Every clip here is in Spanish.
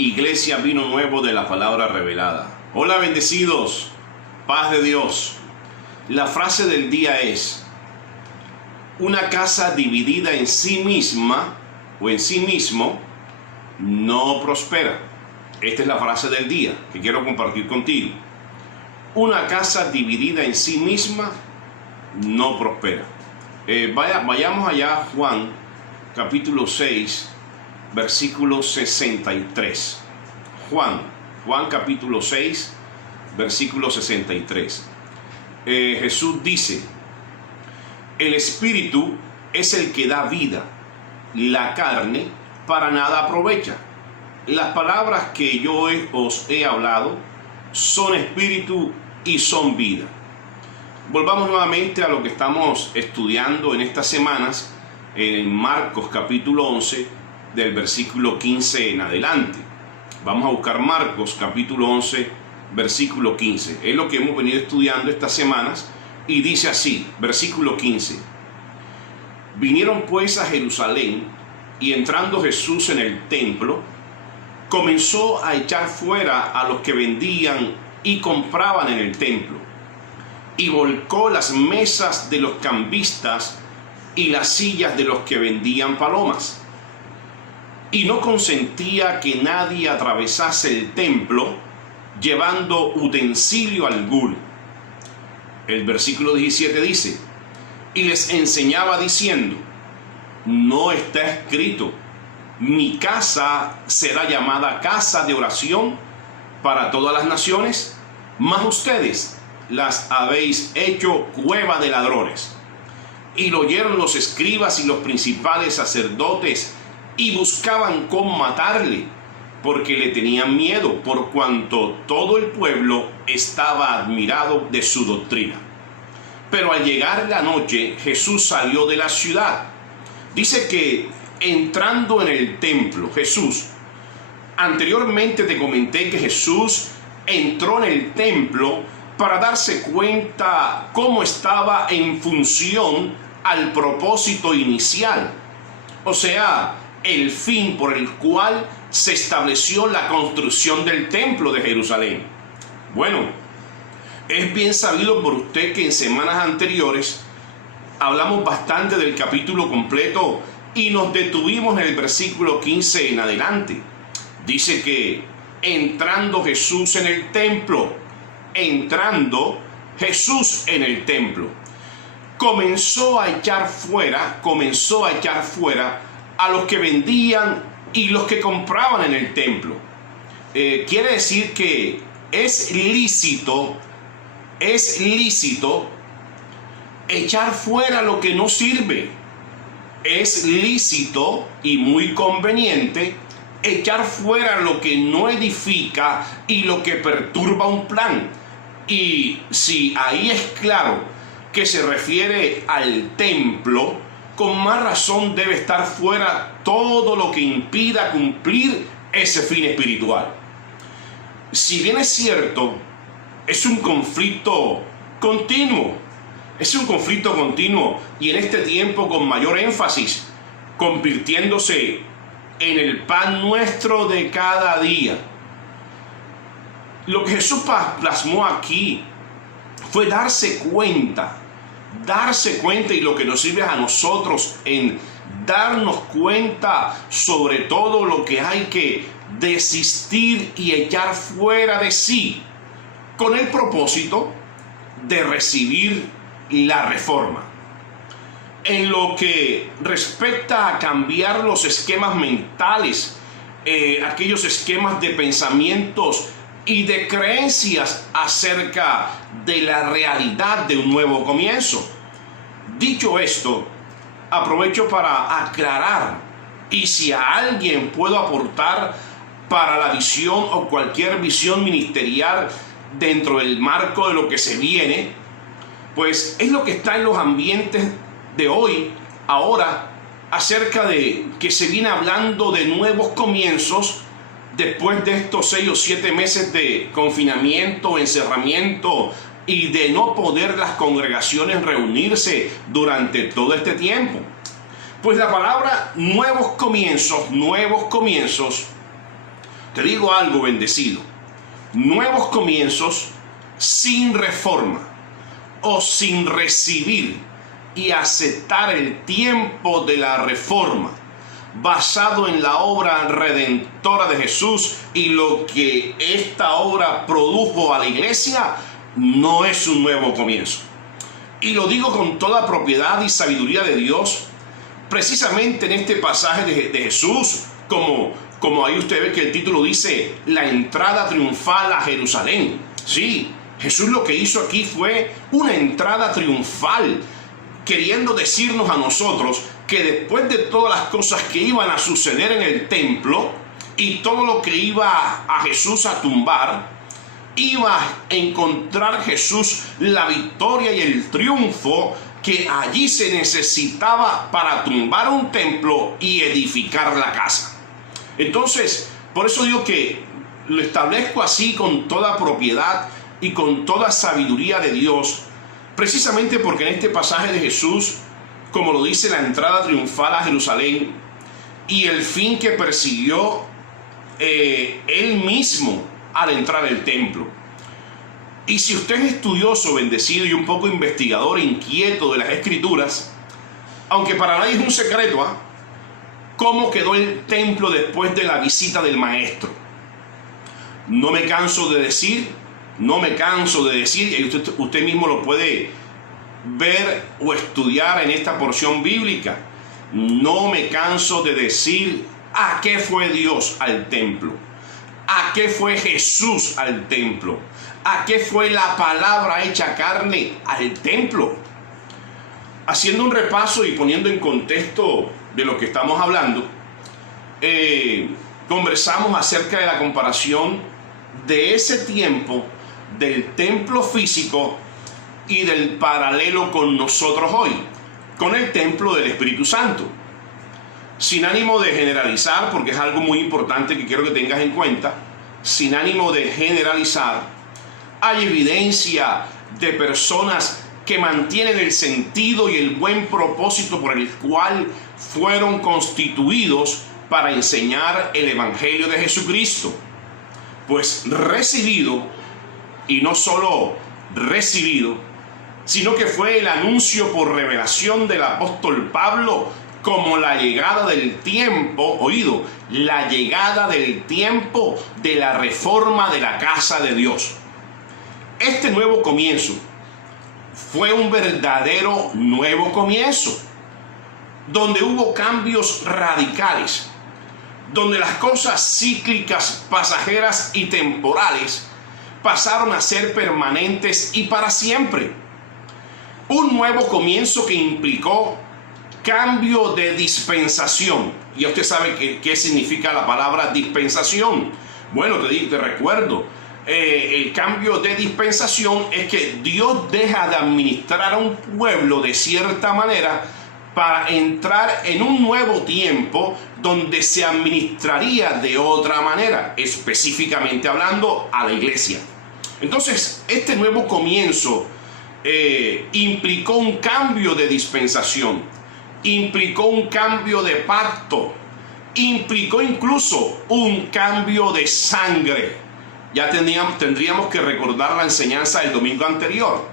Iglesia Vino Nuevo de la Palabra Revelada. Hola bendecidos, paz de Dios. La frase del día es: una casa dividida en sí misma o en sí mismo no prospera. Esta es la frase del día que quiero compartir contigo. Una casa dividida en sí misma no prospera. Vayamos allá a Juan capítulo 6, versículo 63. Juan capítulo 6, versículo 63. Jesús dice: el espíritu es el que da vida, la carne para nada aprovecha. Las palabras que yo os he hablado son espíritu y son vida. Volvamos nuevamente a lo que estamos estudiando en estas semanas, en Marcos capítulo 11, del versículo 15 en adelante. Vamos a buscar Marcos capítulo 11, versículo 15. Es lo que hemos venido estudiando estas semanas y dice así, versículo 15. Vinieron pues a Jerusalén, y entrando Jesús en el templo, comenzó a echar fuera a los que vendían y compraban en el templo, y volcó las mesas de los cambistas y las sillas de los que vendían palomas, y no consentía que nadie atravesase el templo llevando utensilio alguno. El versículo 17 dice: y les enseñaba diciendo: no está escrito, mi casa será llamada casa de oración para todas las naciones, mas ustedes las habéis hecho cueva de ladrones. Y lo oyeron los escribas y los principales sacerdotes, y buscaban cómo matarle, porque le tenían miedo, por cuanto todo el pueblo estaba admirado de su doctrina. Pero al llegar la noche, Jesús salió de la ciudad. Dice que entrando en el templo, Jesús, anteriormente te comenté que Jesús entró en el templo para darse cuenta cómo estaba en función al propósito inicial, o sea, el fin por el cual se estableció la construcción del templo de Jerusalén. Bueno, es bien sabido por usted que en semanas anteriores hablamos bastante del capítulo completo y nos detuvimos en el versículo 15 en adelante. Dice que entrando Jesús en el templo, comenzó a echar fuera a los que vendían y los que compraban en el templo. Quiere decir que es lícito echar fuera lo que no sirve. Es lícito y muy conveniente echar fuera lo que no edifica y lo que perturba un plan. Y si ahí es claro que se refiere al templo, con más razón debe estar fuera todo lo que impida cumplir ese fin espiritual. Si bien es cierto, es un conflicto continuo, y en este tiempo con mayor énfasis, convirtiéndose en el pan nuestro de cada día. Lo que Jesús plasmó aquí fue darse cuenta, y lo que nos sirve a nosotros en darnos cuenta sobre todo lo que hay que desistir y echar fuera de sí, con el propósito de recibir la reforma. En lo que respecta a cambiar los esquemas mentales, aquellos esquemas de pensamientos y de creencias acerca de la realidad de un nuevo comienzo. Dicho esto, aprovecho para aclarar, y si a alguien puedo aportar para la visión o cualquier visión ministerial dentro del marco de lo que se viene, pues es lo que está en los ambientes de hoy, ahora, acerca de que se viene hablando de nuevos comienzos después de estos 6 o 7 meses de confinamiento, encerramiento y de no poder las congregaciones reunirse durante todo este tiempo. Pues la palabra nuevos comienzos Te digo algo, bendecido. Nuevos comienzos sin reforma o sin recibir y aceptar el tiempo de la reforma basado en la obra redentora de Jesús y lo que esta obra produjo a la iglesia, no es un nuevo comienzo. Y lo digo con toda propiedad y sabiduría de Dios, precisamente en este pasaje de Jesús, como ahí usted ve que el título dice, la entrada triunfal a Jerusalén. Sí, Jesús lo que hizo aquí fue una entrada triunfal, queriendo decirnos a nosotros que después de todas las cosas que iban a suceder en el templo y todo lo que iba a Jesús a tumbar, iba a encontrar Jesús la victoria y el triunfo que allí se necesitaba para tumbar un templo y edificar la casa. Entonces, por eso digo que lo establezco así con toda propiedad y con toda sabiduría de Dios, precisamente porque en este pasaje de Jesús, como lo dice la entrada triunfal a Jerusalén y el fin que persiguió él mismo al entrar al templo. Y si usted es estudioso, bendecido y un poco investigador, inquieto de las Escrituras, aunque para nadie es un secreto, ¿cómo quedó el templo después de la visita del Maestro? No me canso de decir, y usted mismo lo puede ver o estudiar en esta porción bíblica. No me canso de decir a qué fue Dios al templo, a qué fue Jesús al templo, a qué fue la palabra hecha carne al templo. Haciendo un repaso y poniendo en contexto de lo que estamos hablando, conversamos acerca de la comparación de ese tiempo del templo físico y del paralelo con nosotros hoy, con el templo del Espíritu Santo. Sin ánimo de generalizar, porque es algo muy importante que quiero que tengas en cuenta, sin ánimo de generalizar, hay evidencia de personas que mantienen el sentido y el buen propósito por el cual fueron constituidos para enseñar el Evangelio de Jesucristo. Pues recibido, y no solo recibido, sino que fue el anuncio por revelación del apóstol Pablo como la llegada del tiempo, oído, la llegada del tiempo de la reforma de la casa de Dios. Este nuevo comienzo fue un verdadero nuevo comienzo, donde hubo cambios radicales, donde las cosas cíclicas, pasajeras y temporales pasaron a ser permanentes y para siempre. Un nuevo comienzo que implicó cambio de dispensación. Y usted sabe qué significa la palabra dispensación. Bueno, te recuerdo, el cambio de dispensación es que Dios deja de administrar a un pueblo de cierta manera para entrar en un nuevo tiempo donde se administraría de otra manera, específicamente hablando a la iglesia. Entonces, este nuevo comienzo implicó un cambio de dispensación, implicó un cambio de pacto, implicó incluso un cambio de sangre. Ya tendríamos que recordar la enseñanza del domingo anterior,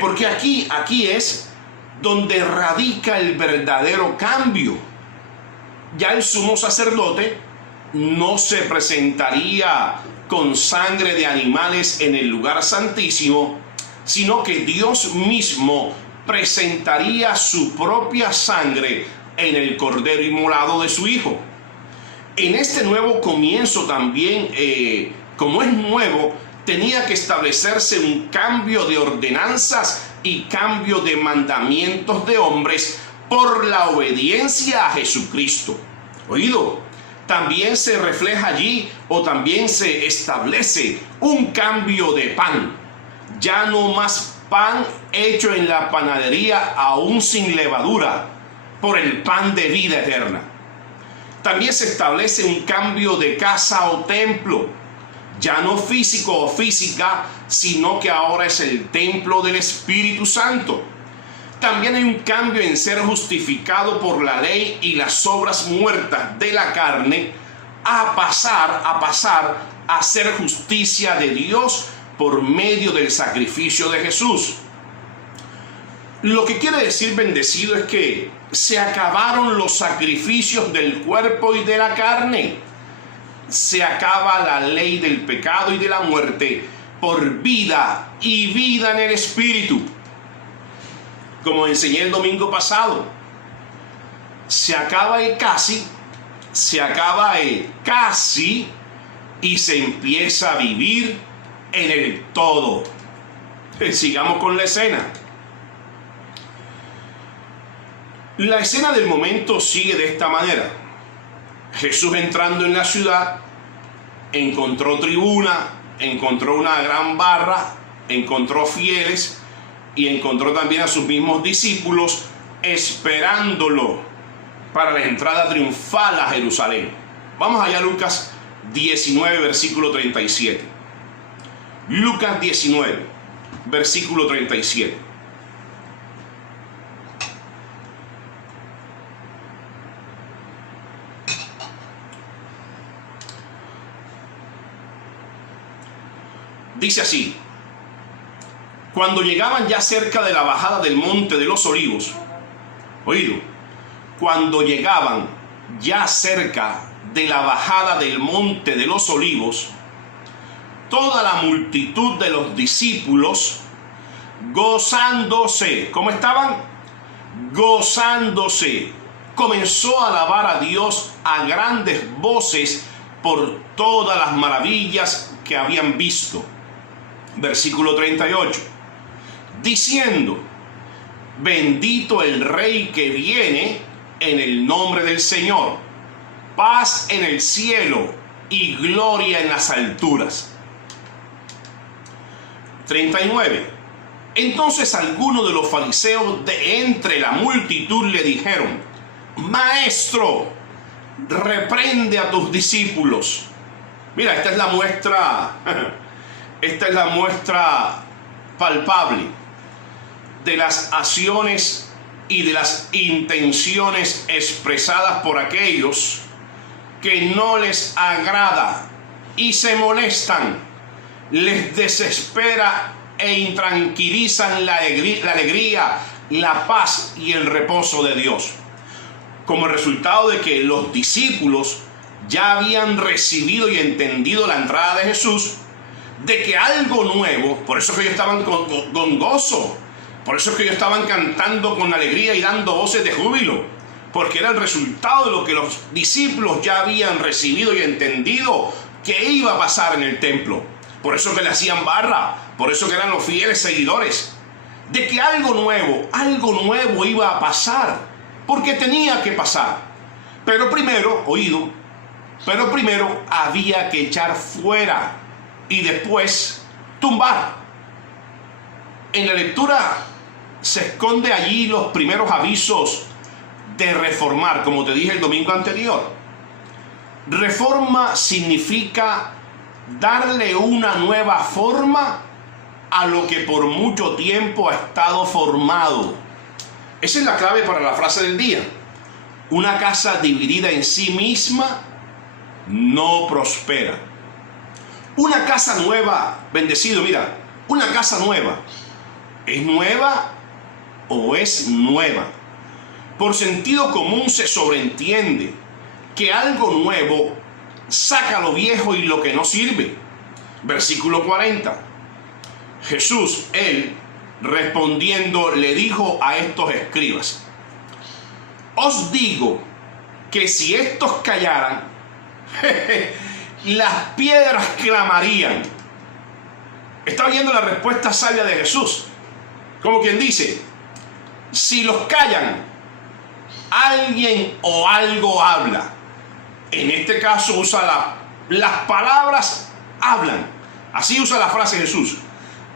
porque aquí es donde radica el verdadero cambio. Ya el sumo sacerdote no se presentaría con sangre de animales en el lugar santísimo, sino que Dios mismo presentaría su propia sangre en el cordero inmolado de su Hijo. En este nuevo comienzo también, como es nuevo, tenía que establecerse un cambio de ordenanzas y cambio de mandamientos de hombres por la obediencia a Jesucristo. Oído, también se refleja allí o también se establece un cambio de pan. Ya no más pan hecho en la panadería aún sin levadura, por el pan de vida eterna. También se establece un cambio de casa o templo, ya no físico o física, sino que ahora es el templo del Espíritu Santo. También hay un cambio en ser justificado por la ley y las obras muertas de la carne a pasar a hacer justicia de Dios por medio del sacrificio de Jesús. Lo que quiere decir bendecido es que se acabaron los sacrificios del cuerpo y de la carne. Se acaba la ley del pecado y de la muerte por vida y vida en el Espíritu. Como enseñé el domingo pasado, se acaba el casi y se empieza a vivir en el todo. Sigamos con la escena. La escena del momento sigue de esta manera. Jesús entrando en la ciudad, encontró tribuna, encontró una gran barra, encontró fieles y encontró también a sus mismos discípulos esperándolo para la entrada triunfal a Jerusalén. Vamos allá a Lucas 19, versículo 37. Lucas 19, versículo 37. Dice así: cuando llegaban ya cerca de la bajada del monte de los olivos, oído, cuando llegaban ya cerca de la bajada del monte de los olivos, toda la multitud de los discípulos, gozándose, ¿cómo estaban? Gozándose, comenzó a alabar a Dios a grandes voces por todas las maravillas que habían visto. Versículo 38, diciendo: bendito el Rey que viene en el nombre del Señor, paz en el cielo y gloria en las alturas. 39, entonces algunos de los fariseos de entre la multitud le dijeron: Maestro, reprende a tus discípulos. Mira, esta es la muestra palpable de las acciones y de las intenciones expresadas por aquellos que no les agrada y se molestan, les desespera e intranquilizan la alegría, la paz y el reposo de Dios. Como resultado de que los discípulos ya habían recibido y entendido la entrada de Jesús, de que algo nuevo, por eso que ellos estaban con gozo, por eso que ellos estaban cantando con alegría y dando voces de júbilo, porque era el resultado de lo que los discípulos ya habían recibido y entendido que iba a pasar en el templo. Por eso que le hacían barra, por eso que eran los fieles seguidores, de que algo nuevo iba a pasar, porque tenía que pasar. Pero primero, oído, había que echar fuera y después tumbar. En la lectura se esconde allí los primeros avisos de reformar, como te dije el domingo anterior. Reforma significa darle una nueva forma a lo que por mucho tiempo ha estado formado. Esa es la clave para la frase del día. Una casa dividida en sí misma no prospera. Una casa nueva, bendecido, mira, una casa nueva, ¿es nueva o es nueva? Por sentido común se sobreentiende que algo nuevo saca lo viejo y lo que no sirve. Versículo 40. Jesús, él, respondiendo, le dijo a estos escribas: os digo que si estos callaran, las piedras clamarían. Está oyendo la respuesta sabia de Jesús. Como quien dice, si los callan, alguien o algo habla. En este caso usa las palabras hablan. Así usa la frase Jesús.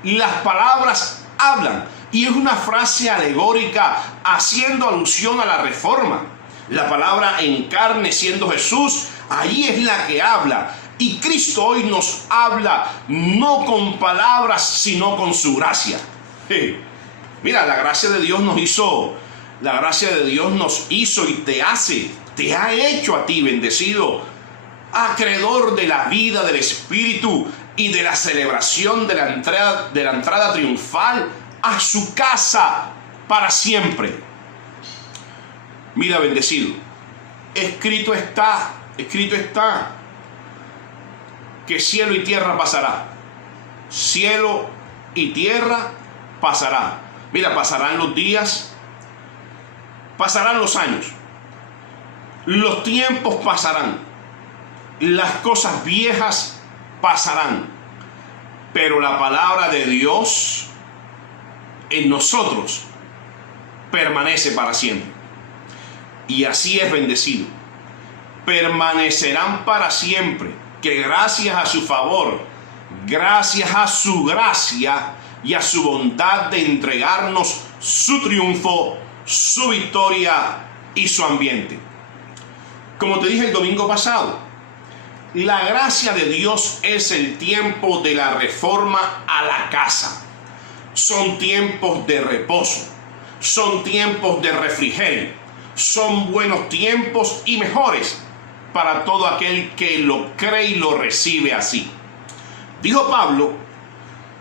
Las palabras hablan. Y es una frase alegórica haciendo alusión a la reforma. La palabra en carne siendo Jesús, ahí es la que habla. Y Cristo hoy nos habla no con palabras, sino con su gracia. Mira, la gracia de Dios nos hizo y te ha hecho a ti, bendecido, acreedor de la vida del Espíritu y de la celebración de la entrada triunfal a su casa para siempre. Mira, bendecido, escrito está que cielo y tierra pasará. Cielo y tierra pasará. Mira, pasarán los días, pasarán los años, los tiempos pasarán, las cosas viejas pasarán, pero la palabra de Dios en nosotros permanece para siempre. Y así es, bendecido. Permanecerán para siempre, que gracias a su favor, gracias a su gracia y a su bondad de entregarnos su triunfo, su victoria y su ambiente. Como te dije el domingo pasado, la gracia de Dios es el tiempo de la reforma a la casa. Son tiempos de reposo, son tiempos de refrigerio, son buenos tiempos y mejores para todo aquel que lo cree y lo recibe así. Dijo Pablo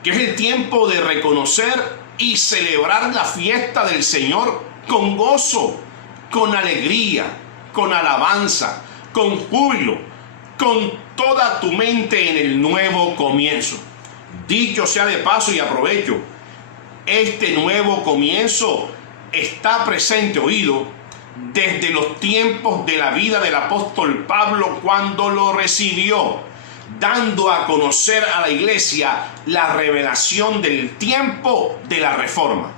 que es el tiempo de reconocer y celebrar la fiesta del Señor con gozo, con alegría, con alabanza, con júbilo, con toda tu mente en el nuevo comienzo. Dicho sea de paso y aprovecho, este nuevo comienzo está presente, oído, desde los tiempos de la vida del apóstol Pablo cuando lo recibió, dando a conocer a la iglesia la revelación del tiempo de la reforma,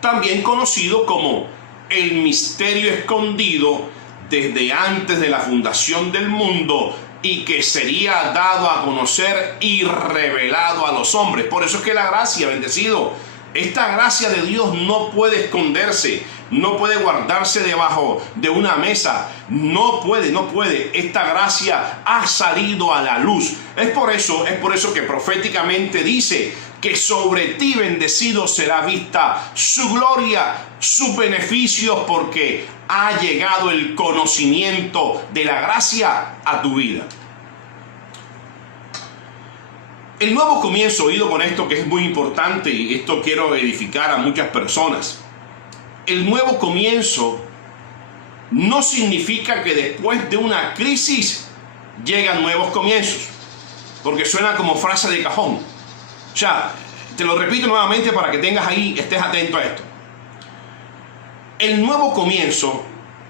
también conocido como el misterio escondido desde antes de la fundación del mundo y que sería dado a conocer y revelado a los hombres. Por eso es que la gracia, bendecido, esta gracia de Dios no puede esconderse, no puede guardarse debajo de una mesa, no puede. Esta gracia ha salido a la luz. Es por eso que proféticamente dice que sobre ti, bendecido, será vista su gloria, sus beneficios, porque ha llegado el conocimiento de la gracia a tu vida. El nuevo comienzo, oído con esto que es muy importante, y esto quiero edificar a muchas personas. El nuevo comienzo no significa que después de una crisis llegan nuevos comienzos, porque suena como frase de cajón. O sea, te lo repito nuevamente para que tengas ahí, estés atento a esto. El nuevo comienzo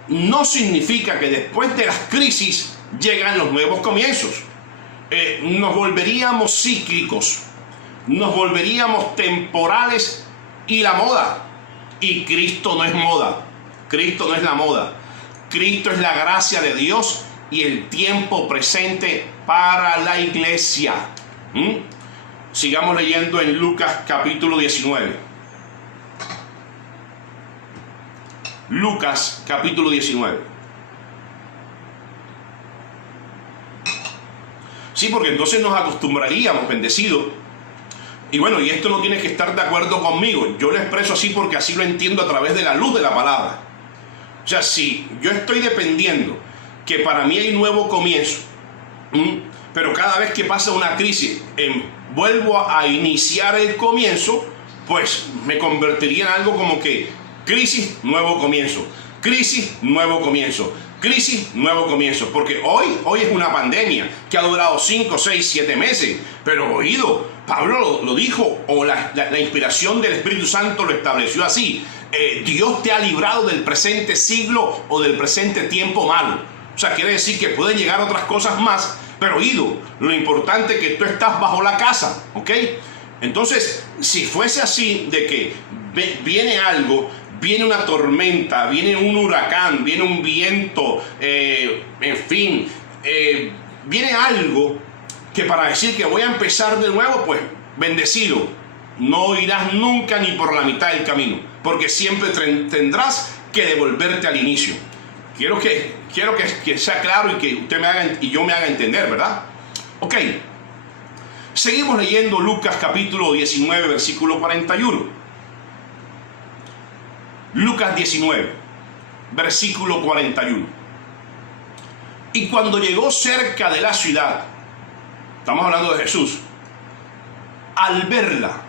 no significa que después de las crisis llegan los nuevos comienzos. Nos volveríamos cíclicos, nos volveríamos temporales y la moda. Y Cristo no es moda, Cristo no es la moda, Cristo es la gracia de Dios y el tiempo presente para la iglesia. Sigamos leyendo en Lucas capítulo 19. Lucas capítulo 19. Sí, porque entonces nos acostumbraríamos, bendecido. Y bueno, y esto no tienes que estar de acuerdo conmigo. Yo lo expreso así porque así lo entiendo a través de la luz de la palabra. O sea, si yo estoy dependiendo que para mí hay nuevo comienzo, pero cada vez que pasa una crisis vuelvo a iniciar el comienzo, pues me convertiría en algo como que crisis, nuevo comienzo, crisis, nuevo comienzo, crisis, nuevo comienzo. Porque hoy es una pandemia que ha durado 5, 6, 7 meses. Pero oído, Pablo lo dijo, o la inspiración del Espíritu Santo lo estableció así. Dios te ha librado del presente siglo o del presente tiempo malo. O sea, quiere decir que pueden llegar otras cosas más. Pero oído, lo importante es que tú estás bajo la casa, ¿ok? Entonces, si fuese así, de que viene algo, viene una tormenta, viene un huracán, viene un viento, en fin, viene algo que para decir que voy a empezar de nuevo, pues bendecido, no irás nunca ni por la mitad del camino, porque siempre tendrás que devolverte al inicio. Quiero que sea claro y que usted me haga y yo me haga entender, ¿verdad? Ok. Seguimos leyendo Lucas capítulo 19, versículo 41. Lucas 19, versículo 41. Y cuando llegó cerca de la ciudad, estamos hablando de Jesús, al verla,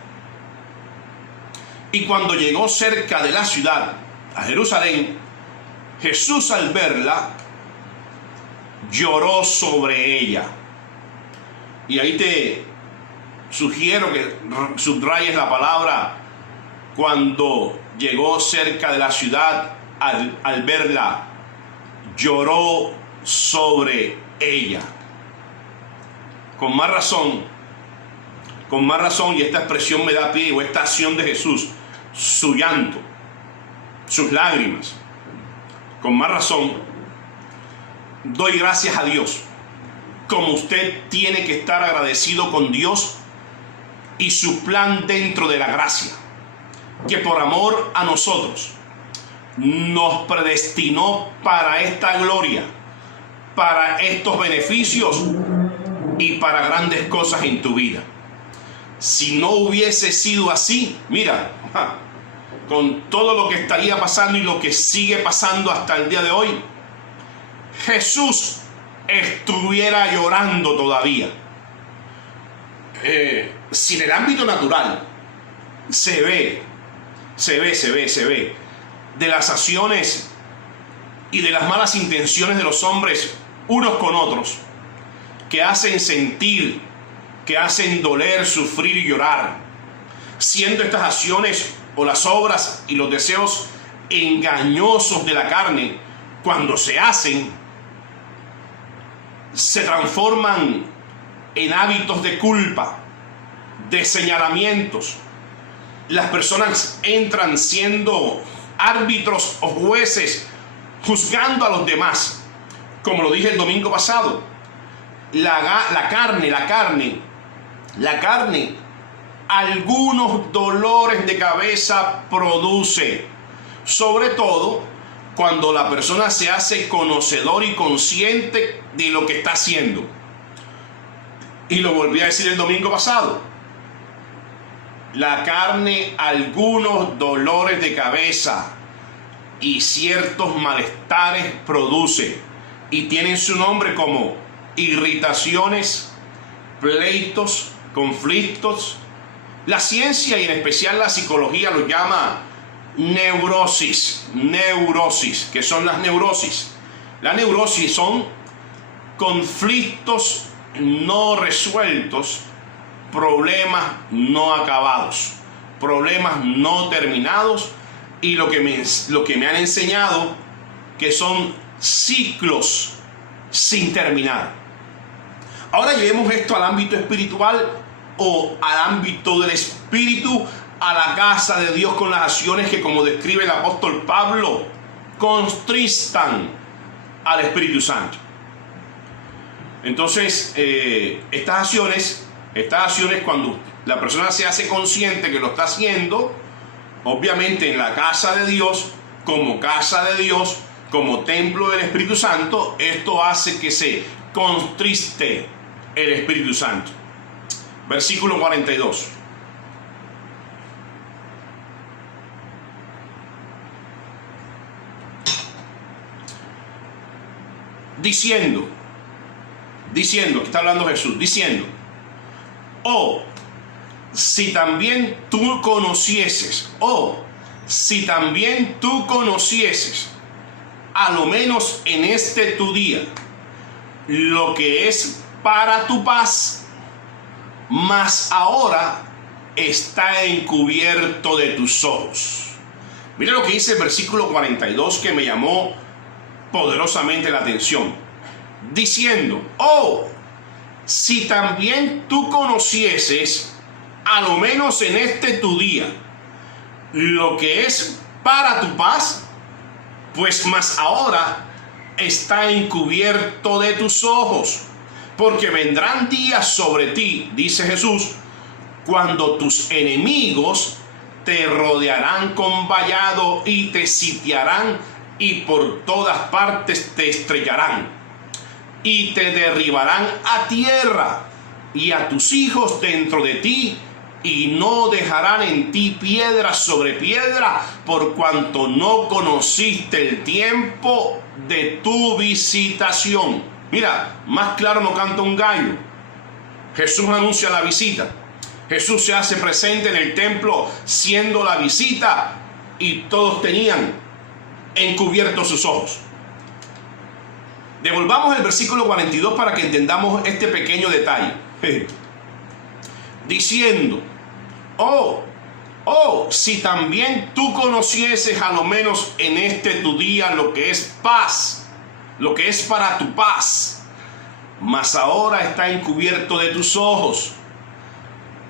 y cuando llegó cerca de la ciudad, a Jerusalén, Jesús al verla, lloró sobre ella. Y ahí te sugiero que subrayes la palabra cuando llegó cerca de la ciudad, al verla, lloró sobre ella. Con más razón, y esta expresión me da pie, o esta acción de Jesús, su llanto, sus lágrimas. Con más razón, doy gracias a Dios, como usted tiene que estar agradecido con Dios y su plan dentro de la gracia, que por amor a nosotros nos predestinó para esta gloria, para estos beneficios y para grandes cosas en tu vida. Si no hubiese sido así, mira, con todo lo que estaría pasando y lo que sigue pasando hasta el día de hoy, Jesús estuviera llorando todavía. Si en el ámbito natural se ve de las acciones y de las malas intenciones de los hombres unos con otros, que hacen sentir, que hacen doler, sufrir y llorar, siendo estas acciones o las obras y los deseos engañosos de la carne, cuando se hacen, se transforman en hábitos de culpa, de señalamientos. Las personas entran siendo árbitros o jueces, juzgando a los demás. Como lo dije el domingo pasado, la carne, algunos dolores de cabeza produce, sobre todo cuando la persona se hace conocedor y consciente de lo que está haciendo. Y lo volví a decir el domingo pasado. La carne, algunos dolores de cabeza y ciertos malestares produce, y tienen su nombre como irritaciones, pleitos, conflictos. La ciencia y en especial la psicología lo llama neurosis, que son las neurosis. La neurosis son conflictos no resueltos, problemas no acabados, problemas no terminados, y lo que me han enseñado que son ciclos sin terminar. Ahora llevemos esto al ámbito espiritual o al ámbito del espíritu, a la casa de Dios, con las acciones que, como describe el apóstol Pablo, contristan al Espíritu Santo. Entonces, estas acciones, cuando la persona se hace consciente que lo está haciendo, obviamente en la casa de Dios, como templo del Espíritu Santo, esto hace que se contriste el Espíritu Santo. Versículo 42. Diciendo, que está hablando Jesús, diciendo: oh, si también tú conocieses, a lo menos en este tu día, lo que es para tu paz, mas ahora está encubierto de tus ojos. Mira lo que dice el versículo 42, que me llamó poderosamente la atención, diciendo: oh, si también tú conocieses, a lo menos en este tu día, lo que es para tu paz, pues más ahora está encubierto de tus ojos, porque vendrán días sobre ti, dice Jesús, cuando tus enemigos te rodearán con vallado y te sitiarán, y por todas partes te estrellarán y te derribarán a tierra y a tus hijos dentro de ti, y no dejarán en ti piedra sobre piedra, por cuanto no conociste el tiempo de tu visitación. Mira, más claro no canta un gallo. Jesús anuncia la visita. Jesús se hace presente en el templo siendo la visita y todos tenían encubiertos sus ojos. Devolvamos el versículo 42 para que entendamos este pequeño detalle. Diciendo, si también tú conocieses a lo menos en este tu día lo que es paz, lo que es para tu paz, mas ahora está encubierto de tus ojos.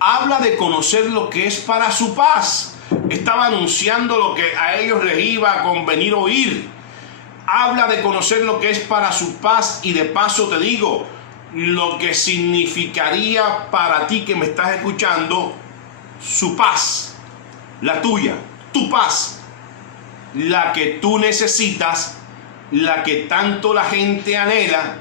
Habla de conocer lo que es para su paz. Estaba anunciando lo que a ellos les iba a convenir oír. Habla de conocer lo que es para su paz, y de paso te digo lo que significaría para ti que me estás escuchando su paz, la tuya, tu paz, la que tú necesitas, la que tanto la gente anhela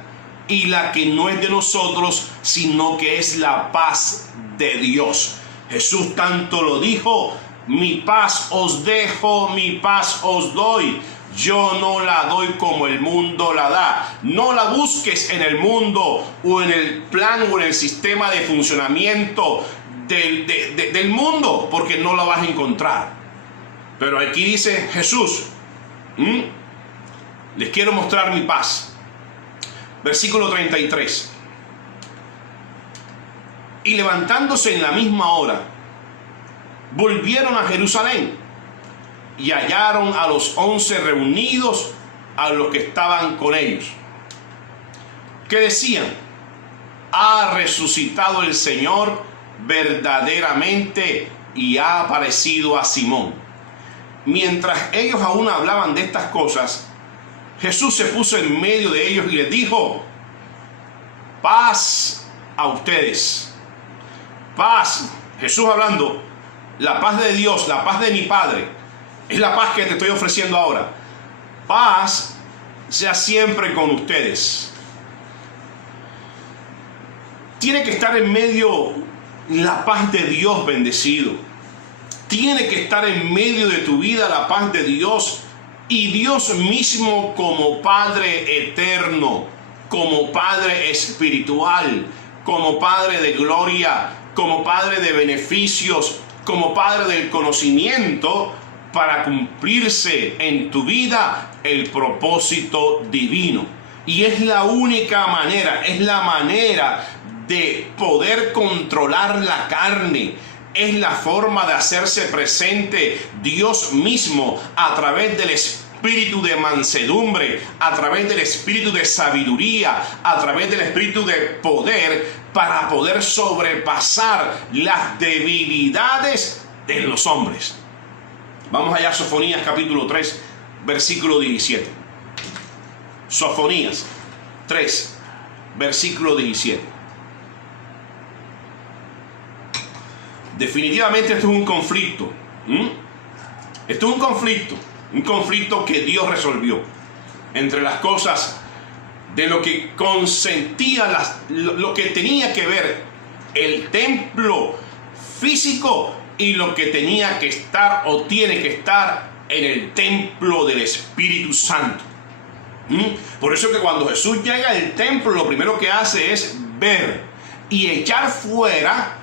y la que no es de nosotros, sino que es la paz de Dios. Jesús tanto lo dijo: mi paz os dejo, mi paz os doy. Yo no la doy como el mundo la da. No la busques en el mundo o en el plan o en el sistema de funcionamiento del mundo, porque no la vas a encontrar. Pero aquí dice Jesús, les quiero mostrar mi paz. Versículo 33. Y levantándose en la misma hora, volvieron a Jerusalén y hallaron a los 11 reunidos, a los que estaban con ellos, que decían: ha resucitado el Señor verdaderamente y ha aparecido a Simón. Mientras ellos aún hablaban de estas cosas, Jesús se puso en medio de ellos y les dijo: paz a ustedes. Paz. Jesús hablando, la paz de Dios, la paz de mi Padre, es la paz que te estoy ofreciendo ahora. Paz sea siempre con ustedes. Tiene que estar en medio la paz de Dios, bendecido. Tiene que estar en medio de tu vida la paz de Dios, y Dios mismo como Padre eterno, como Padre espiritual, como Padre de gloria, como Padre de beneficios, como Padre del conocimiento, para cumplirse en tu vida el propósito divino. Y es la única manera, es la manera de poder controlar la carne. Es la forma de hacerse presente Dios mismo a través del espíritu de mansedumbre, a través del espíritu de sabiduría, a través del espíritu de poder, para poder sobrepasar las debilidades de los hombres. Vamos allá a Sofonías capítulo 3, versículo 17. Sofonías 3, versículo 17. Definitivamente esto es un conflicto. Esto es un conflicto que Dios resolvió entre las cosas de lo que consentía, lo que tenía que ver el templo físico y lo que tenía que estar o tiene que estar en el templo del Espíritu Santo. Por eso que cuando Jesús llega al templo, lo primero que hace es ver y echar fuera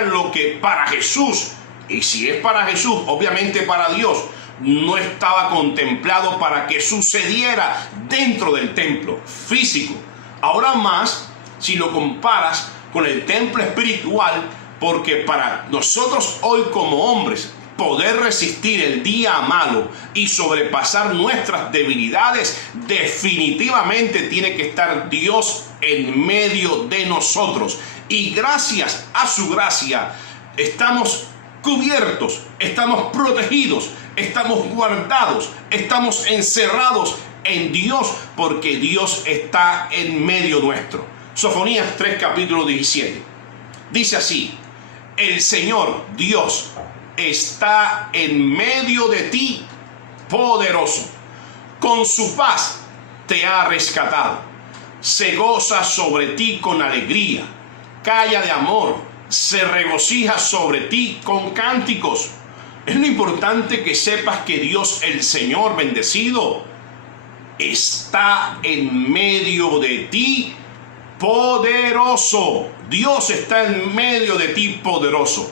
lo que para Jesús, y si es para Jesús, obviamente para Dios, no estaba contemplado para que sucediera dentro del templo físico. Ahora más, si lo comparas con el templo espiritual, porque para nosotros hoy como hombres poder resistir el día malo y sobrepasar nuestras debilidades, definitivamente tiene que estar Dios en medio de nosotros. Y gracias a su gracia estamos cubiertos, estamos protegidos, estamos guardados, estamos encerrados en Dios, porque Dios está en medio nuestro. Sofonías 3, capítulo 17. Dice así: el Señor Dios está en medio de ti, poderoso. Con su paz te ha rescatado. Se goza sobre ti con alegría. Calla de amor. Se regocija sobre ti con cánticos. Es lo importante que sepas que Dios, el Señor bendecido, está en medio de ti poderoso. Dios está en medio de ti poderoso.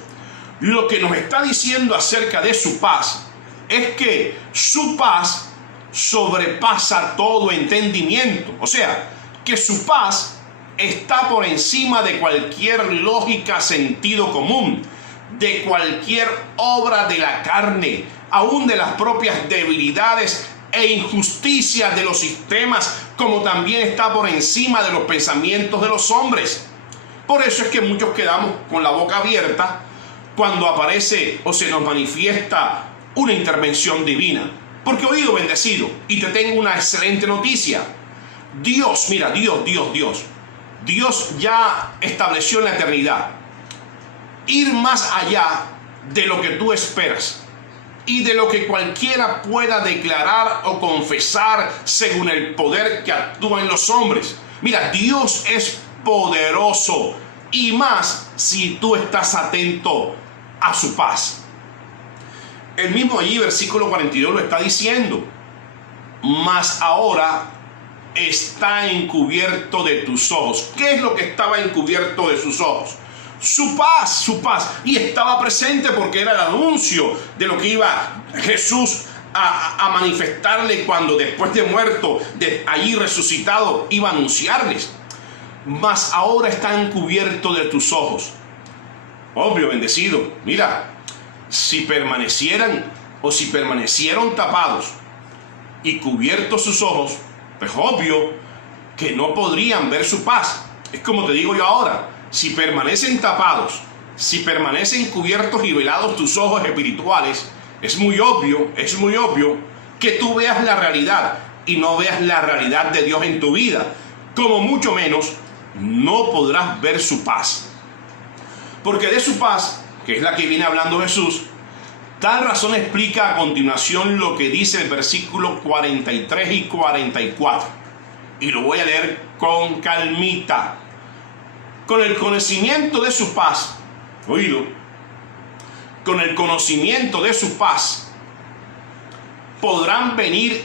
Lo que nos está diciendo acerca de su paz es que su paz sobrepasa todo entendimiento. O sea, que su paz está por encima de cualquier lógica, sentido común, de cualquier obra de la carne, aún de las propias debilidades e injusticias de los sistemas, como también está por encima de los pensamientos de los hombres. Por eso es que muchos quedamos con la boca abierta cuando aparece o se nos manifiesta una intervención divina. Porque, oído bendecido, y te tengo una excelente noticia. Dios, mira, Dios ya estableció en la eternidad ir más allá de lo que tú esperas y de lo que cualquiera pueda declarar o confesar según el poder que actúa en los hombres. Mira, Dios es poderoso, y más si tú estás atento a su paz. El mismo allí, versículo 42, lo está diciendo. Mas ahora está encubierto de tus ojos. ¿Qué es lo que estaba encubierto de sus ojos? Su paz. Y estaba presente porque era el anuncio de lo que iba Jesús a manifestarle cuando después de muerto, de allí resucitado, iba a anunciarles. Mas ahora está encubierto de tus ojos. Obvio, bendecido. Mira, si permanecieran o si permanecieron tapados y cubiertos sus ojos, pues obvio que no podrían ver su paz. Es como te digo yo ahora, si permanecen tapados, si permanecen cubiertos y velados tus ojos espirituales, es muy obvio que tú veas la realidad y no veas la realidad de Dios en tu vida, como mucho menos no podrás ver su paz. Porque de su paz, que es la que viene hablando Jesús, tal razón explica a continuación lo que dice el versículo 43 y 44. Y lo voy a leer con calmita. Con el conocimiento de su paz, oído, con el conocimiento de su paz, podrán venir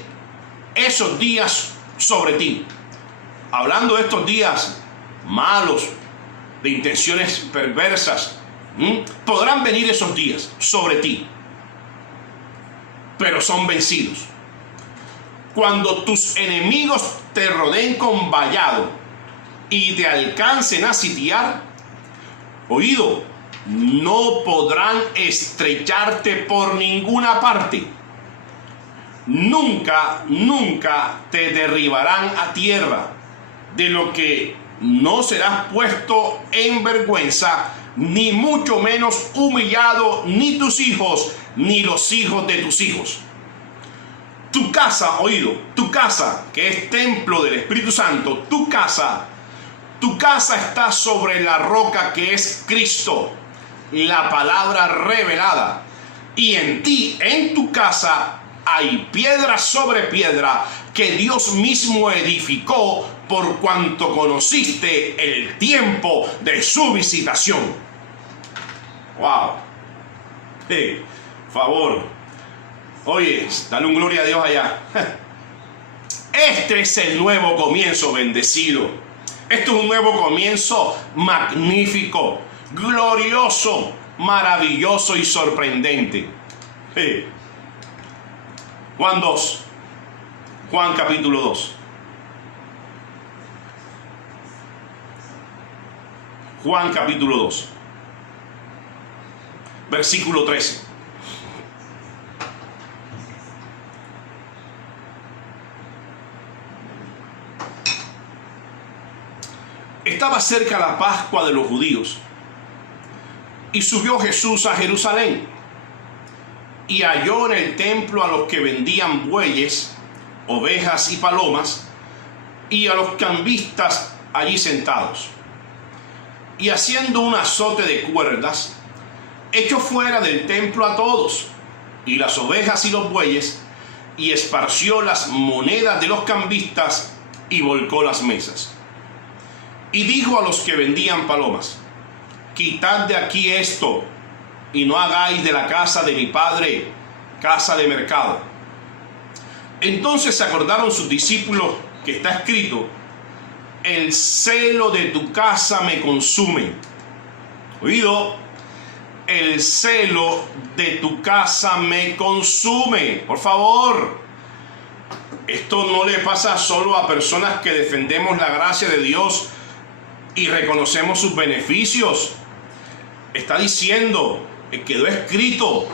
esos días sobre ti. Hablando de estos días malos, de intenciones perversas, podrán venir esos días sobre ti, pero son vencidos. Cuando tus enemigos te rodeen con vallado y te alcancen a sitiar, oído, no podrán estrecharte por ninguna parte. Nunca te derribarán a tierra, de lo que no serás puesto en vergüenza, ni mucho menos humillado, ni tus hijos, ni los hijos de tus hijos. Tu casa, oído, tu casa, que es templo del Espíritu Santo, tu casa está sobre la roca que es Cristo, la palabra revelada. Y en ti, en tu casa, hay piedra sobre piedra que Dios mismo edificó, por cuanto conociste el tiempo de su visitación. Wow. Favor. Oye, dale un gloria a Dios allá. Este es el nuevo comienzo, bendecido. Esto es un nuevo comienzo magnífico, glorioso, maravilloso y sorprendente. Juan 2. Juan capítulo 2. Juan capítulo 2. Versículo 13. Estaba cerca la Pascua de los judíos, y subió Jesús a Jerusalén, y halló en el templo a los que vendían bueyes, ovejas y palomas, y a los cambistas allí sentados. Y haciendo un azote de cuerdas, echó fuera del templo a todos, y las ovejas y los bueyes, y esparció las monedas de los cambistas, y volcó las mesas. Y dijo a los que vendían palomas: quitad de aquí esto, y no hagáis de la casa de mi padre casa de mercado. Entonces se acordaron sus discípulos que está escrito: el celo de tu casa me consume. Oído, el celo de tu casa me consume. Por favor, esto no le pasa solo a personas que defendemos la gracia de Dios y reconocemos sus beneficios. Está diciendo, quedó escrito: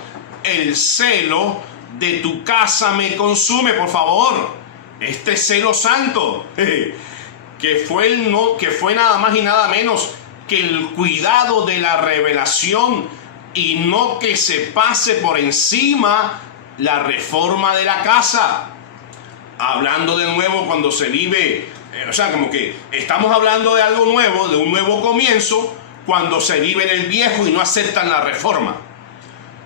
el celo de tu casa me consume. Por favor, este celo santo que fue nada más y nada menos que el cuidado de la revelación, y no que se pase por encima la reforma de la casa. Hablando de nuevo cuando se vive, como que estamos hablando de algo nuevo, de un nuevo comienzo, cuando se vive en el viejo y no aceptan la reforma.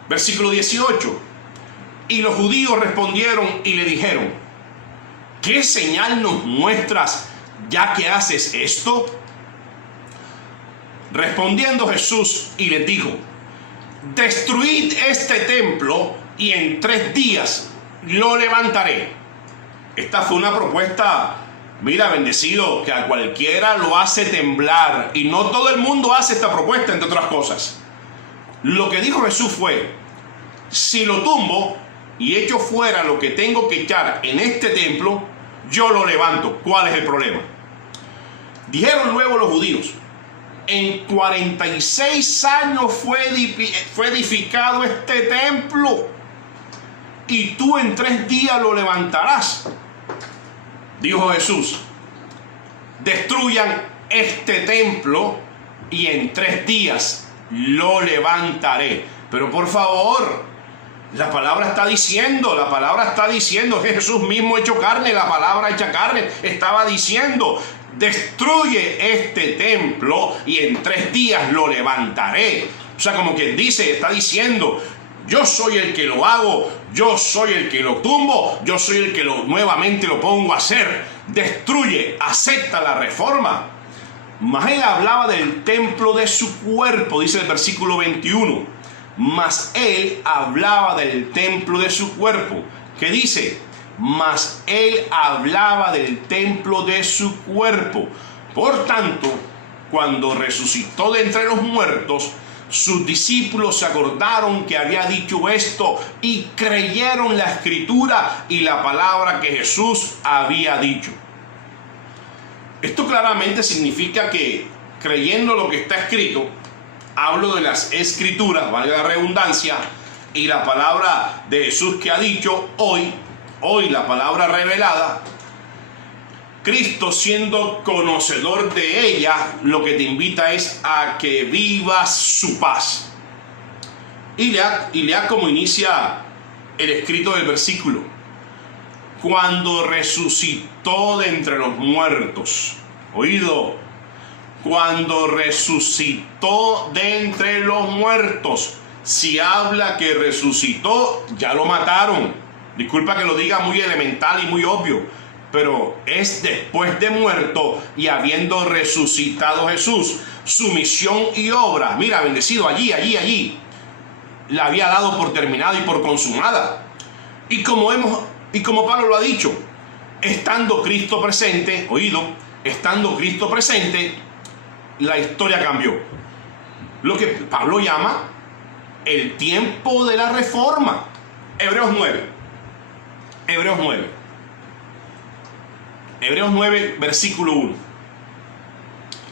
Versículo 18. Y los judíos respondieron y le dijeron: ¿qué señal nos muestras ya que haces esto? Respondiendo Jesús y les dijo: destruid este templo y en 3 días lo levantaré. Esta fue una propuesta, mira, bendecido, que a cualquiera lo hace temblar, y no todo el mundo hace esta propuesta, entre otras cosas. Lo que dijo Jesús fue: si lo tumbo y echo fuera lo que tengo que echar en este templo, yo lo levanto. ¿Cuál es el problema? Dijeron luego los judíos: en 46 años fue edificado este templo, y tú en 3 días lo levantarás. Dijo Jesús: destruyan este templo y en 3 días lo levantaré. Pero por favor, la palabra está diciendo que Jesús mismo hecho carne, la palabra hecha carne, estaba diciendo: destruye este templo y en 3 días lo levantaré. O sea, como quien dice, está diciendo: yo soy el que lo hago, yo soy el que lo tumbo, yo soy el que nuevamente lo pongo a hacer. Destruye, acepta la reforma. Mas él hablaba del templo de su cuerpo, dice el versículo 21. Mas él hablaba del templo de su cuerpo. ¿Qué dice? Mas él hablaba del templo de su cuerpo. Por tanto, cuando resucitó de entre los muertos, sus discípulos se acordaron que había dicho esto y creyeron la escritura y la palabra que Jesús había dicho. Esto claramente significa que, creyendo lo que está escrito, hablo de las escrituras, valga la redundancia, y la palabra de Jesús que ha dicho hoy la palabra revelada. Cristo, siendo conocedor de ella, lo que te invita es a que vivas su paz. Y lea como inicia el escrito del versículo: cuando resucitó de entre los muertos. Oído, cuando resucitó de entre los muertos. Si habla que resucitó, ya lo mataron. Disculpa que lo diga muy elemental y muy obvio, pero es después de muerto y habiendo resucitado Jesús. Su misión y obra, mira, bendecido, allí, la había dado por terminada y por consumada. Y como Pablo lo ha dicho, estando Cristo presente, oído, estando Cristo presente, la historia cambió. Lo que Pablo llama el tiempo de la reforma. Hebreos 9, versículo 1.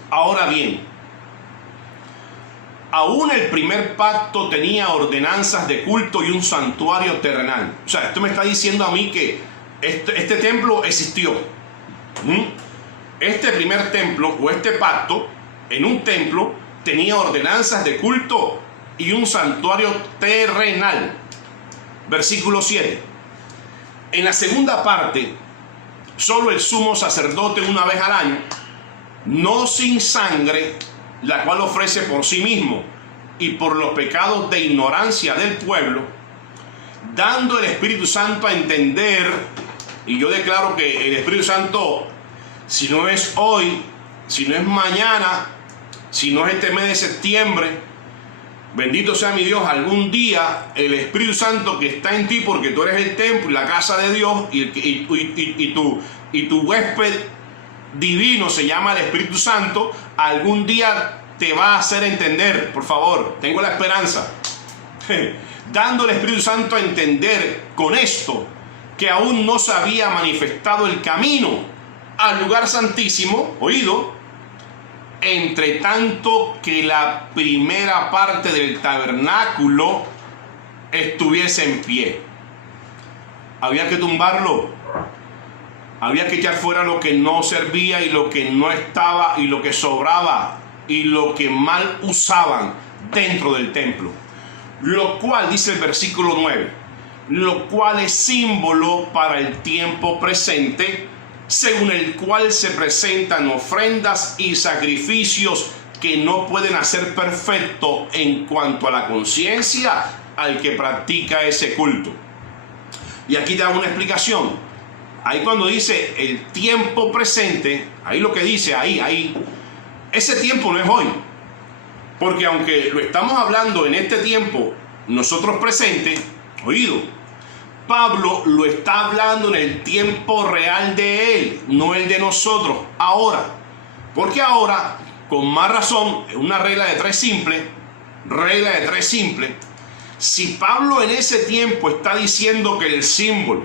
Ahora bien, aún el primer pacto tenía ordenanzas de culto y un santuario terrenal. O sea, esto me está diciendo a mí que este templo existió. Este primer templo o este pacto, en un templo, tenía ordenanzas de culto y un santuario terrenal. Versículo 7. En la segunda parte, solo el sumo sacerdote una vez al año, no sin sangre, la cual ofrece por sí mismo y por los pecados de ignorancia del pueblo, dando el Espíritu Santo a entender. Y yo declaro que el Espíritu Santo, si no es hoy, si no es mañana, si no es este mes de septiembre, bendito sea mi Dios, algún día el Espíritu Santo que está en ti, porque tú eres el templo y la casa de Dios, y tu huésped divino se llama el Espíritu Santo, algún día te va a hacer entender, por favor, tengo la esperanza, dando al Espíritu Santo a entender con esto, que aún no se había manifestado el camino al lugar santísimo, oído, entre tanto que la primera parte del tabernáculo estuviese en pie. Había que tumbarlo, había que echar fuera lo que no servía y lo que no estaba y lo que sobraba y lo que mal usaban dentro del templo. Lo cual, dice el versículo 9, lo cual es símbolo para el tiempo presente, según el cual se presentan ofrendas y sacrificios que no pueden hacer perfecto en cuanto a la conciencia al que practica ese culto. Y aquí te hago una explicación. Ahí cuando dice el tiempo presente, ahí lo que dice, ahí, ese tiempo no es hoy. Porque aunque lo estamos hablando en este tiempo, nosotros presente, oído, Pablo lo está hablando en el tiempo real de él, no el de nosotros, ahora. Porque ahora, con más razón, es una regla de tres simple, si Pablo en ese tiempo está diciendo que el símbolo,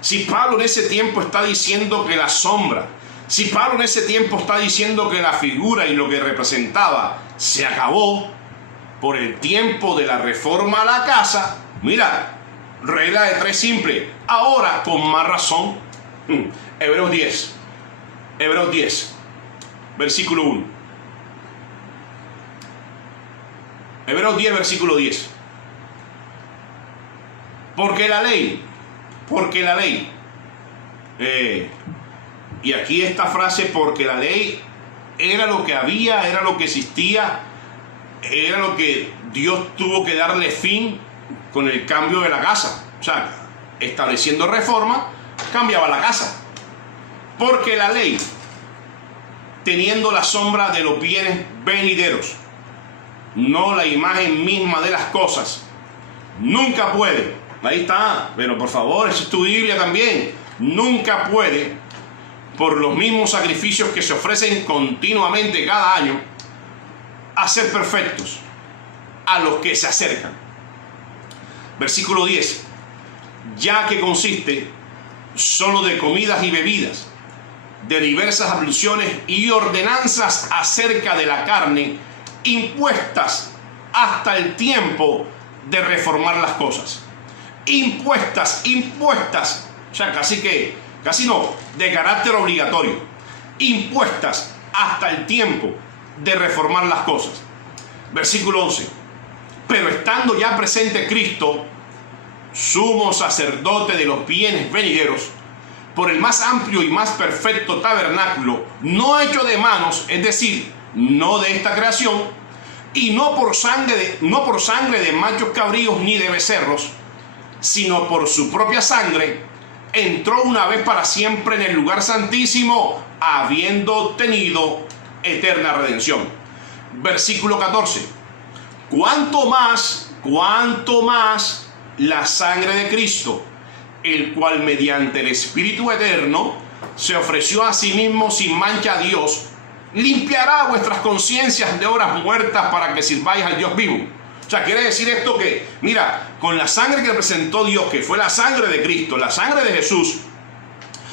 si Pablo en ese tiempo está diciendo que la sombra, si Pablo en ese tiempo está diciendo que la figura y lo que representaba se acabó por el tiempo de la reforma a la casa, mira, regla de tres simple, ahora con más razón. Hebreos 10, versículo 1. Hebreos 10, versículo 10. Porque la ley, y aquí esta frase, porque la ley era lo que había, era lo que existía, era lo que Dios tuvo que darle fin con el cambio de la casa. O sea, estableciendo reforma, cambiaba la casa. Porque la ley, teniendo la sombra de los bienes venideros, no la imagen misma de las cosas, nunca puede. Ahí está, pero por favor, esa es tu Biblia también. Nunca puede, por los mismos sacrificios que se ofrecen continuamente cada año, hacer perfectos a los que se acercan. Versículo 10. Ya que consiste solo de comidas y bebidas, de diversas abluciones y ordenanzas acerca de la carne, impuestas hasta el tiempo de reformar las cosas. Impuestas, o sea, casi no, de carácter obligatorio, impuestas hasta el tiempo de reformar las cosas. Versículo 11. Pero estando ya presente Cristo, sumo sacerdote de los bienes venideros, por el más amplio y más perfecto tabernáculo, no hecho de manos, es decir, no de esta creación, y no por sangre de machos cabríos ni de becerros, sino por su propia sangre, entró una vez para siempre en el lugar santísimo, habiendo obtenido eterna redención. Versículo 14. Cuanto más la sangre de Cristo, el cual mediante el Espíritu eterno se ofreció a sí mismo sin mancha a Dios, limpiará vuestras conciencias de obras muertas para que sirváis al Dios vivo. O sea, quiere decir esto que, mira, con la sangre que presentó Dios, que fue la sangre de Cristo, la sangre de Jesús,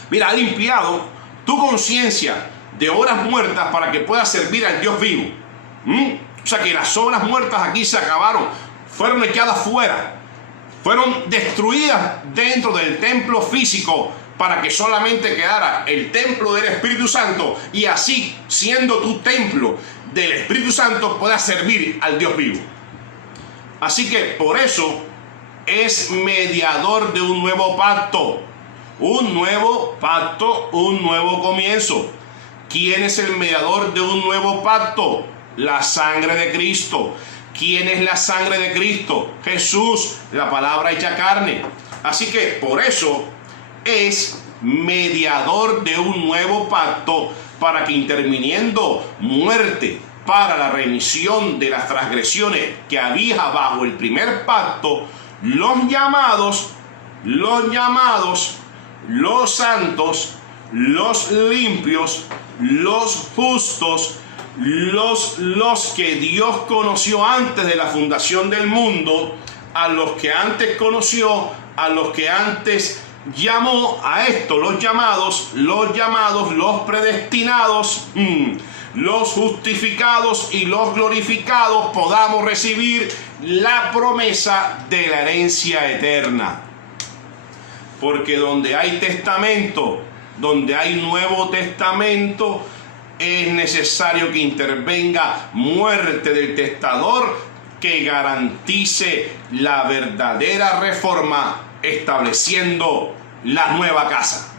mira, ha limpiado tu conciencia de obras muertas para que puedas servir al Dios vivo. O sea, que las obras muertas aquí se acabaron, fueron echadas fuera, fueron destruidas dentro del templo físico para que solamente quedara el templo del Espíritu Santo, y así, siendo tu templo del Espíritu Santo, puedas servir al Dios vivo. Así que por eso es mediador de un nuevo pacto, un nuevo comienzo. ¿Quién es el mediador de un nuevo pacto? La sangre de Cristo. ¿Quién es la sangre de Cristo? Jesús, la palabra hecha carne. Así que por eso es mediador de un nuevo pacto, para que interviniendo muerte, para la remisión de las transgresiones que había bajo el primer pacto, los llamados, los santos, los limpios, los justos, los que Dios conoció antes de la fundación del mundo, a los que antes conoció, a los que antes llamó, a esto, los llamados, los predestinados, los justificados y los glorificados, podamos recibir la promesa de la herencia eterna. Porque donde hay testamento, donde hay Nuevo Testamento, es necesario que intervenga muerte del testador que garantice la verdadera reforma, estableciendo la nueva casa.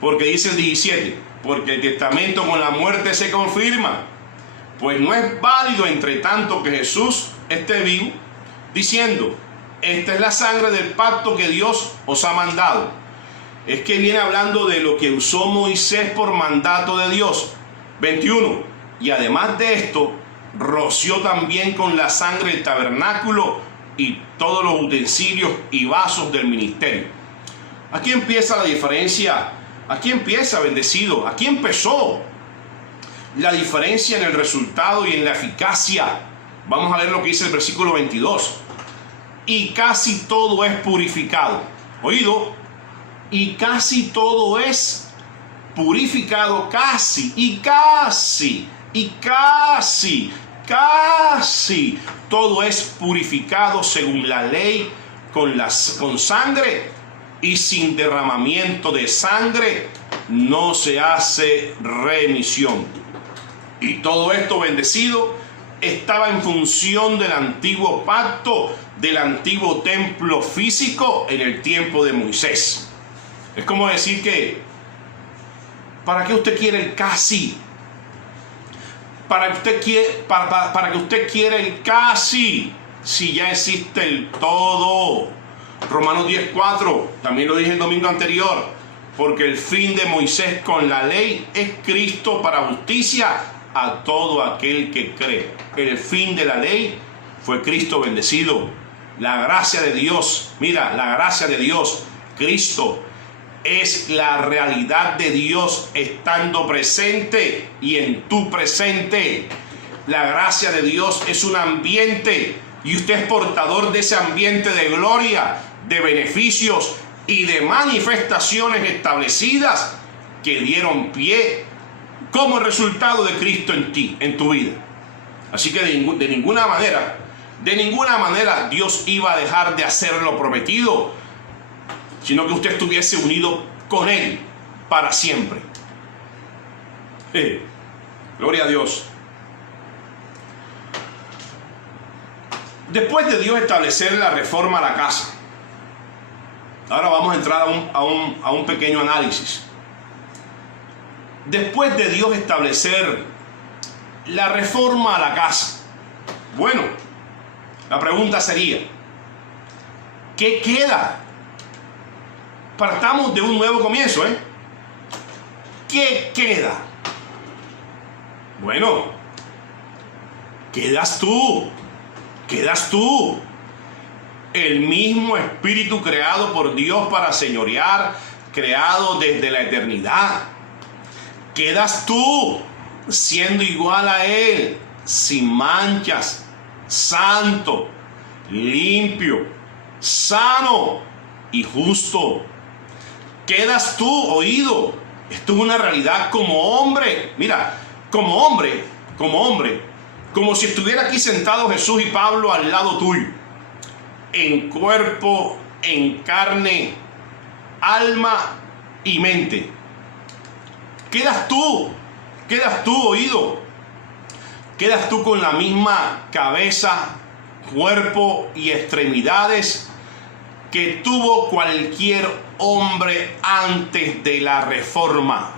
Porque dice el 17, porque el testamento con la muerte se confirma, pues no es válido entre tanto que Jesús esté vivo, diciendo, esta es la sangre del pacto que Dios os ha mandado. Es que viene hablando de lo que usó Moisés por mandato de Dios. 21. Y además de esto, roció también con la sangre el tabernáculo y todos los utensilios y vasos del ministerio. Aquí empieza la diferencia. Aquí empieza, bendecido. Aquí empezó la diferencia en el resultado y en la eficacia. Vamos a ver lo que dice el versículo 22. Y casi todo es purificado. Oído. Y casi todo es purificado, casi todo es purificado según la ley con sangre, y sin derramamiento de sangre no se hace remisión. Y todo esto, bendecido, estaba en función del antiguo pacto, del antiguo templo físico en el tiempo de Moisés. Es como decir que, ¿para qué usted quiere el casi? ¿Para que usted quiere el casi si ya existe el todo? Romanos 10:4, también lo dije el domingo anterior, porque el fin de Moisés con la ley es Cristo para justicia a todo aquel que cree. El fin de la ley fue Cristo, bendecido. La gracia de Dios, mira, la gracia de Dios, Cristo, es la realidad de Dios estando presente y en tu presente. La gracia de Dios es un ambiente y usted es portador de ese ambiente de gloria, de beneficios y de manifestaciones establecidas que dieron pie como resultado de Cristo en ti, en tu vida. Así que de ninguna manera Dios iba a dejar de hacer lo prometido, sino que usted estuviese unido con Él para siempre. Gloria a Dios. Después de Dios establecer la reforma a la casa, ahora vamos a entrar a un pequeño análisis. Después de Dios establecer la reforma a la casa, bueno, la pregunta sería, ¿qué queda? Partamos de un nuevo comienzo, ¿Qué queda? Bueno, quedas tú. El mismo espíritu creado por Dios para señorear, creado desde la eternidad. Quedas tú, siendo igual a Él, sin manchas, santo, limpio, sano y justo. Quedas tú, oído. Esto es una realidad como hombre. Mira, como hombre, como si estuviera aquí sentado Jesús y Pablo al lado tuyo, en cuerpo, en carne, alma y mente. Quedas tú, oído. Quedas tú con la misma cabeza, cuerpo y extremidades que tuvo cualquier hombre antes de la reforma.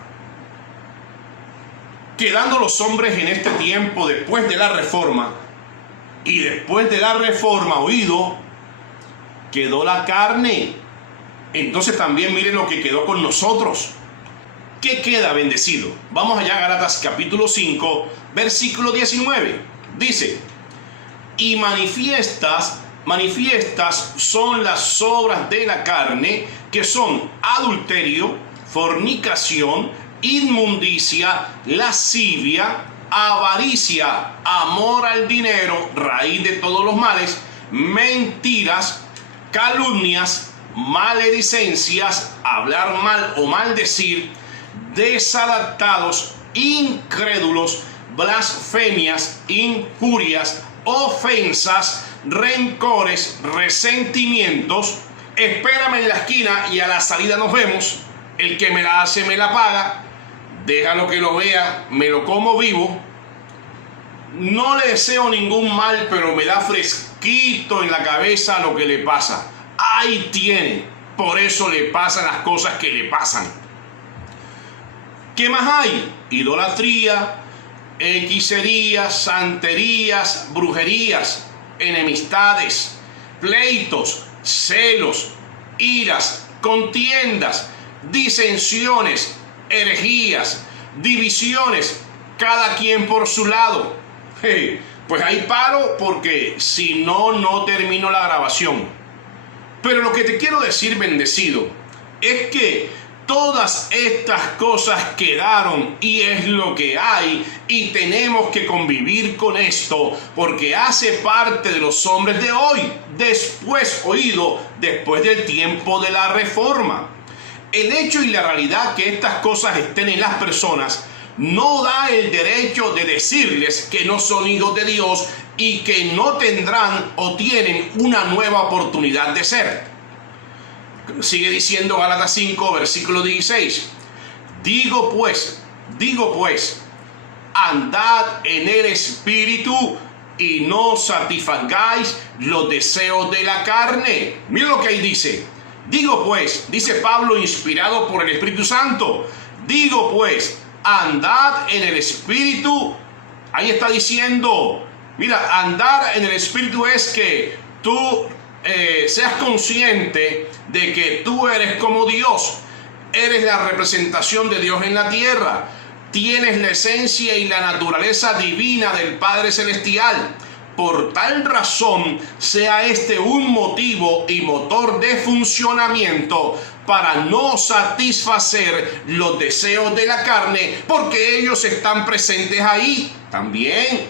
Quedando los hombres en este tiempo después de la reforma, y después de la reforma, oído, quedó la carne. Entonces también miren lo que quedó con nosotros. ¿Qué queda, bendecido? Vamos allá a Gálatas capítulo 5, versículo 19. Dice, y manifiestas son las obras de la carne, que son adulterio, fornicación, inmundicia, lascivia, avaricia, amor al dinero, raíz de todos los males, mentiras, calumnias, maledicencias, hablar mal o maldecir, desadaptados, incrédulos, blasfemias, injurias, ofensas, rencores, resentimientos. Espérame en la esquina y a la salida nos vemos. El que me la hace me la paga. Déjalo que lo vea, me lo como vivo. No le deseo ningún mal, pero me da fresquito en la cabeza lo que le pasa. Ahí tiene. Por eso le pasan las cosas que le pasan. ¿Qué más hay? Idolatría, hechicerías, santerías, brujerías, enemistades, pleitos, celos, iras, contiendas, disensiones, herejías, divisiones, cada quien por su lado. Pues ahí paro porque si no, no termino la grabación. Pero lo que te quiero decir, bendecido, es que todas estas cosas quedaron y es lo que hay y tenemos que convivir con esto porque hace parte de los hombres de hoy, después del tiempo de la reforma. El hecho y la realidad que estas cosas estén en las personas no da el derecho de decirles que no son hijos de Dios y que no tendrán o tienen una nueva oportunidad de ser. Sigue diciendo Gálatas 5, versículo 16. Digo pues, andad en el Espíritu y no satisfagáis los deseos de la carne. Mira lo que ahí dice. Digo pues, dice Pablo inspirado por el Espíritu Santo. Digo pues, andad en el Espíritu. Ahí está diciendo, mira, andar en el Espíritu es que tú seas consciente de que tú eres como Dios, eres la representación de Dios en la tierra, tienes la esencia y la naturaleza divina del Padre Celestial. Por tal razón, sea este un motivo y motor de funcionamiento para no satisfacer los deseos de la carne, porque ellos están presentes ahí también.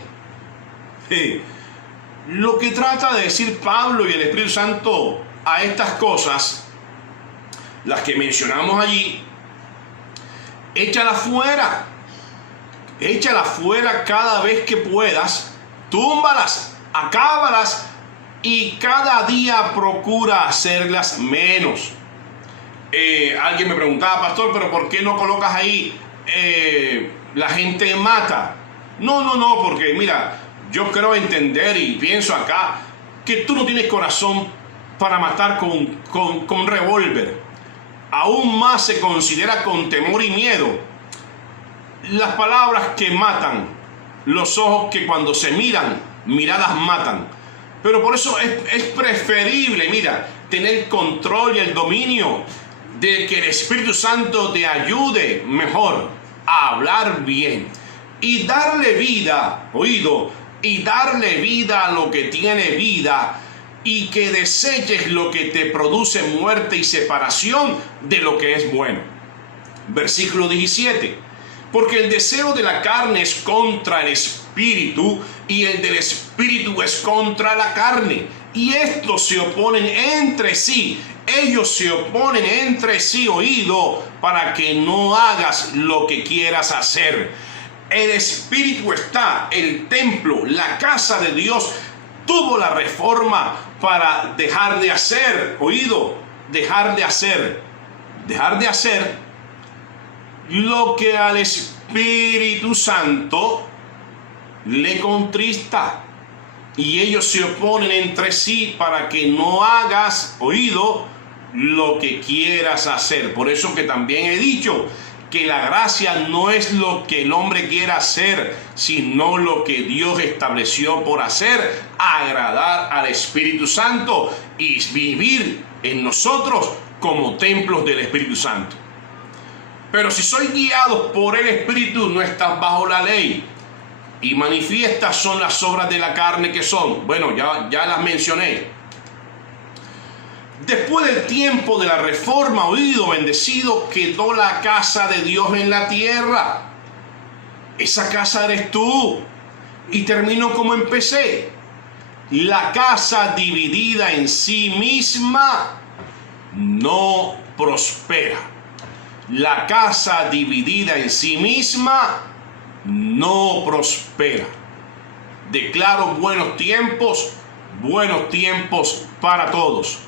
Lo que trata de decir Pablo y el Espíritu Santo a estas cosas, las que mencionamos allí, échalas fuera cada vez que puedas, túmbalas, acábalas y cada día procura hacerlas menos. Alguien me preguntaba, pastor, pero ¿por qué no colocas ahí la gente mata? No, porque mira, yo creo entender y pienso acá que tú no tienes corazón para matar con revólver. Aún más se considera con temor y miedo. Las palabras que matan, los ojos que cuando se miran, miradas matan. Pero por eso es preferible, mira, tener control y el dominio de que el Espíritu Santo te ayude mejor a hablar bien y darle vida, y darle vida a lo que tiene vida y que deseches lo que te produce muerte y separación de lo que es bueno. Versículo 17. Porque el deseo de la carne es contra el Espíritu y el del Espíritu es contra la carne. Y estos se oponen entre sí. Ellos se oponen entre sí, para que no hagas lo que quieras hacer. El Espíritu está, el templo, la casa de Dios, tuvo la reforma para dejar de hacer, dejar de hacer lo que al Espíritu Santo le contrista. Y ellos se oponen entre sí para que no hagas, lo que quieras hacer. Por eso que también he dicho que la gracia no es lo que el hombre quiera hacer, sino lo que Dios estableció por hacer, agradar al Espíritu Santo y vivir en nosotros como templos del Espíritu Santo. Pero si sois guiados por el Espíritu, no estás bajo la ley. Y manifiestas son las obras de la carne que son. Bueno, ya las mencioné. Después del tiempo de la reforma, oído, bendecido, quedó la casa de Dios en la tierra. Esa casa eres tú. Y termino como empecé. La casa dividida en sí misma no prospera. La casa dividida en sí misma no prospera. Declaro buenos tiempos para todos.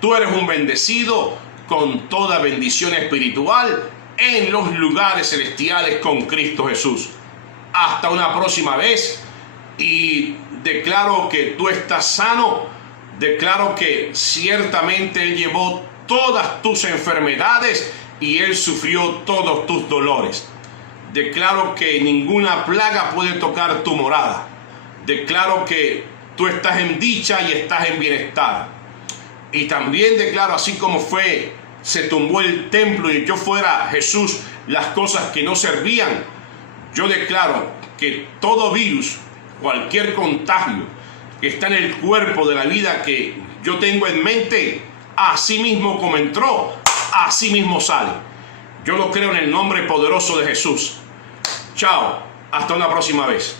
Tú eres un bendecido con toda bendición espiritual en los lugares celestiales con Cristo Jesús. Hasta una próxima vez, y declaro que tú estás sano. Declaro que ciertamente Él llevó todas tus enfermedades y Él sufrió todos tus dolores. Declaro que ninguna plaga puede tocar tu morada. Declaro que tú estás en dicha y estás en bienestar. Y también declaro, así como se tumbó el templo y echó fuera Jesús las cosas que no servían, yo declaro que todo virus, cualquier contagio que está en el cuerpo de la vida que yo tengo en mente, así mismo como entró, así mismo sale. Yo lo creo en el nombre poderoso de Jesús. Chao, hasta una próxima vez.